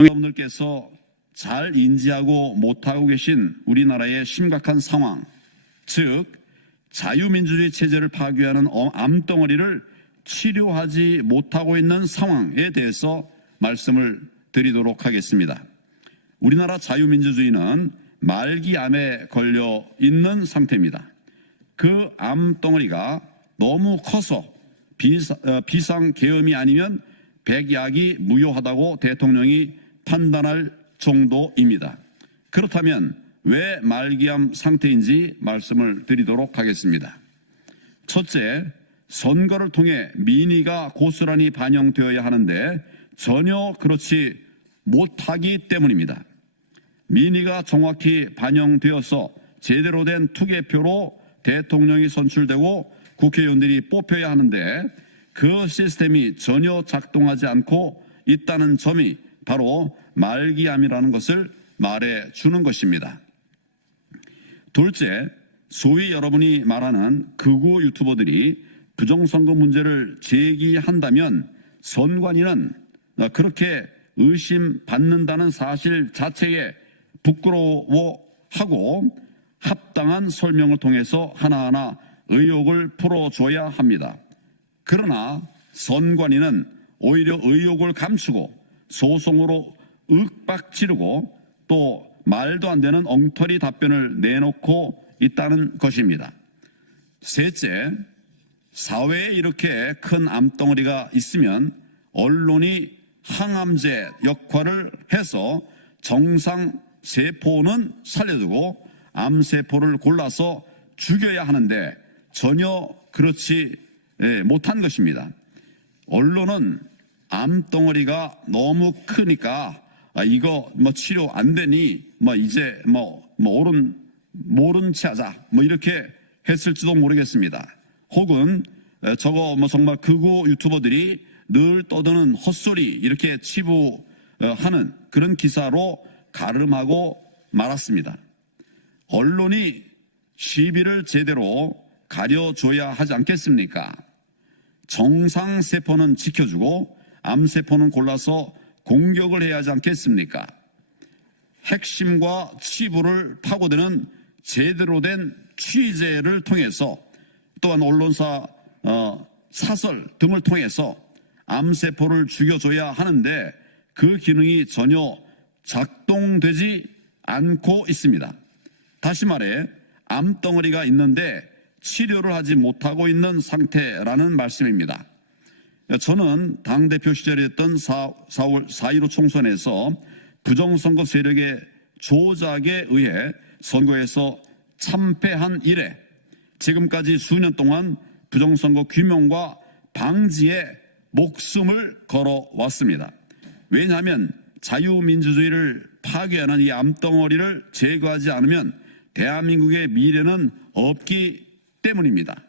여러분들께서 잘 인지하고 못하고 계신 우리나라의 심각한 상황, 즉 자유민주주의 체제를 파괴하는 암덩어리를 치료하지 못하고 있는 상황에 대해서 말씀을 드리도록 하겠습니다. 우리나라 자유민주주의는 말기암에 걸려 있는 상태입니다. 그 암덩어리가 너무 커서 비상계엄이 아니면 백약이 무효하다고 대통령이 판단할 정도입니다. 그렇다면 왜 말기암 상태인지 말씀을 드리도록 하겠습니다. 첫째, 선거를 통해 민의가 고스란히 반영되어야 하는데 전혀 그렇지 못하기 때문입니다. 민의가 정확히 반영되어서 제대로 된 투개표로 대통령이 선출되고 국회의원들이 뽑혀야 하는데 그 시스템이 전혀 작동하지 않고 있다는 점이 바로 말기암이라는 것을 말해주는 것입니다. 둘째, 소위 여러분이 말하는 극우 유튜버들이 부정선거 문제를 제기한다면 선관위는 그렇게 의심받는다는 사실 자체에 부끄러워하고 합당한 설명을 통해서 하나하나 의혹을 풀어줘야 합니다. 그러나 선관위는 오히려 의혹을 감추고 소송으로 윽박지르고 또 말도 안 되는 엉터리 답변을 내놓고 있다는 것입니다. 셋째, 사회에 이렇게 큰 암덩어리가 있으면 언론이 항암제 역할을 해서 정상세포는 살려두고 암세포를 골라서 죽여야 하는데 전혀 그렇지 못한 것입니다. 언론은 암덩어리가 너무 크니까 이거 치료 안 되니 이제 모른 체 하자 이렇게 했을지도 모르겠습니다. 혹은 저거 정말 극우 유튜버들이 늘 떠드는 헛소리 이렇게 치부하는 그런 기사로 가름하고 말았습니다. 언론이 시비를 제대로 가려줘야 하지 않겠습니까? 정상세포는 지켜주고 암세포는 골라서 공격을 해야 하지 않겠습니까? 핵심과 치부를 파고드는 제대로 된 취재를 통해서 또한 언론사 사설 등을 통해서 암세포를 죽여줘야 하는데 그 기능이 전혀 작동되지 않고 있습니다. 다시 말해 암덩어리가 있는데 치료를 하지 못하고 있는 상태라는 말씀입니다. 저는 당대표 시절에 했던 4월 4.15 총선에서 부정선거 세력의 조작에 의해 선거에서 참패한 이래 지금까지 수년 동안 부정선거 규명과 방지에 목숨을 걸어왔습니다. 왜냐하면 자유민주주의를 파괴하는 이 암덩어리를 제거하지 않으면 대한민국의 미래는 없기 때문입니다.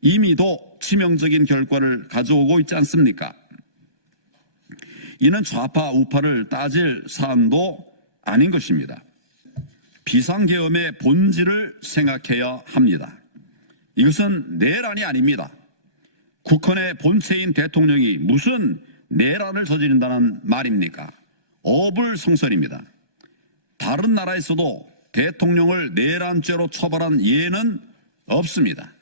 이미도 치명적인 결과를 가져오고 있지 않습니까? 이는 좌파 우파를 따질 사안도 아닌 것입니다. 비상계엄의 본질을 생각해야 합니다. 이것은 내란이 아닙니다. 국헌의 본체인 대통령이 무슨 내란을 저지른다는 말입니까? 어불성설입니다. 다른 나라에서도 대통령을 내란죄로 처벌한 예는 없습니다.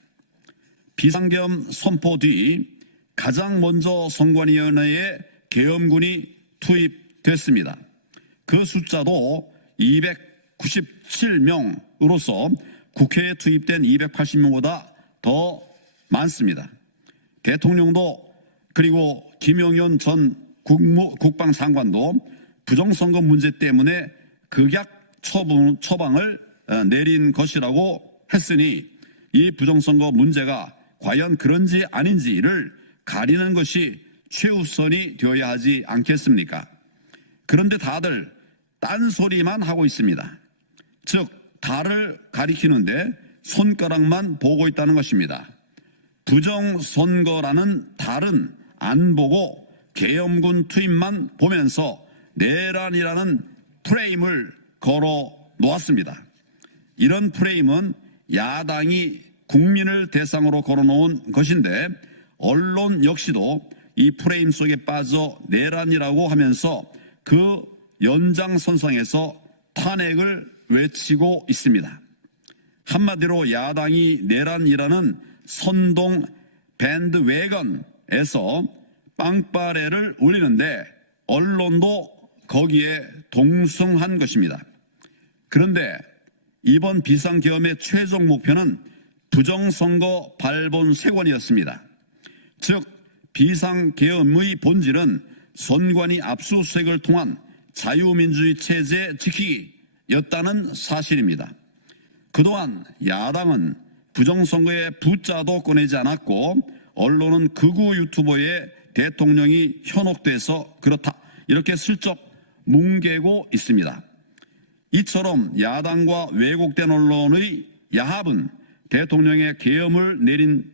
비상계엄 선포 뒤 가장 먼저 선관위원회에 계엄군이 투입됐습니다. 그 숫자도 297명으로서 국회에 투입된 280명보다 더 많습니다. 대통령도 그리고 김영현 전 국방장관도 부정선거 문제 때문에 극약 처방을 내린 것이라고 했으니 이 부정선거 문제가 과연 그런지 아닌지를 가리는 것이 최우선이 되어야 하지 않겠습니까? 그런데 다들 딴소리만 하고 있습니다. 즉 달을 가리키는데 손가락만 보고 있다는 것입니다. 부정선거라는 달은 안 보고 계엄군 투입만 보면서 내란이라는 프레임을 걸어 놓았습니다. 이런 프레임은 야당이 국민을 대상으로 걸어놓은 것인데 언론 역시도 이 프레임 속에 빠져 내란이라고 하면서 그 연장선상에서 탄핵을 외치고 있습니다. 한마디로 야당이 내란이라는 선동 밴드웨건에서 빵빠레를 울리는데 언론도 거기에 동승한 것입니다. 그런데 이번 비상계엄의 최종 목표는 부정선거 발본 쇄원이었습니다. 즉 비상계엄의 본질은 선관위 압수수색을 통한 자유민주주의 체제 지키기였다는 사실입니다. 그동안 야당은 부정선거에 부자도 꺼내지 않았고 언론은 극우 유튜버의 대통령이 현혹돼서 그렇다 이렇게 슬쩍 뭉개고 있습니다. 이처럼 야당과 왜곡된 언론의 야합은 대통령의 계엄을 내린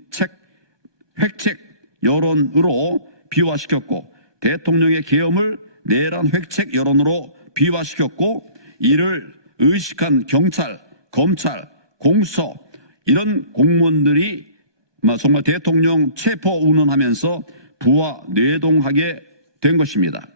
획책 여론으로 비화시켰고 대통령의 계엄을 내란 획책 여론으로 비화시켰고 이를 의식한 경찰, 검찰, 공수처 이런 공무원들이 정말 대통령 체포 운운하면서 부하 뇌동하게 된 것입니다.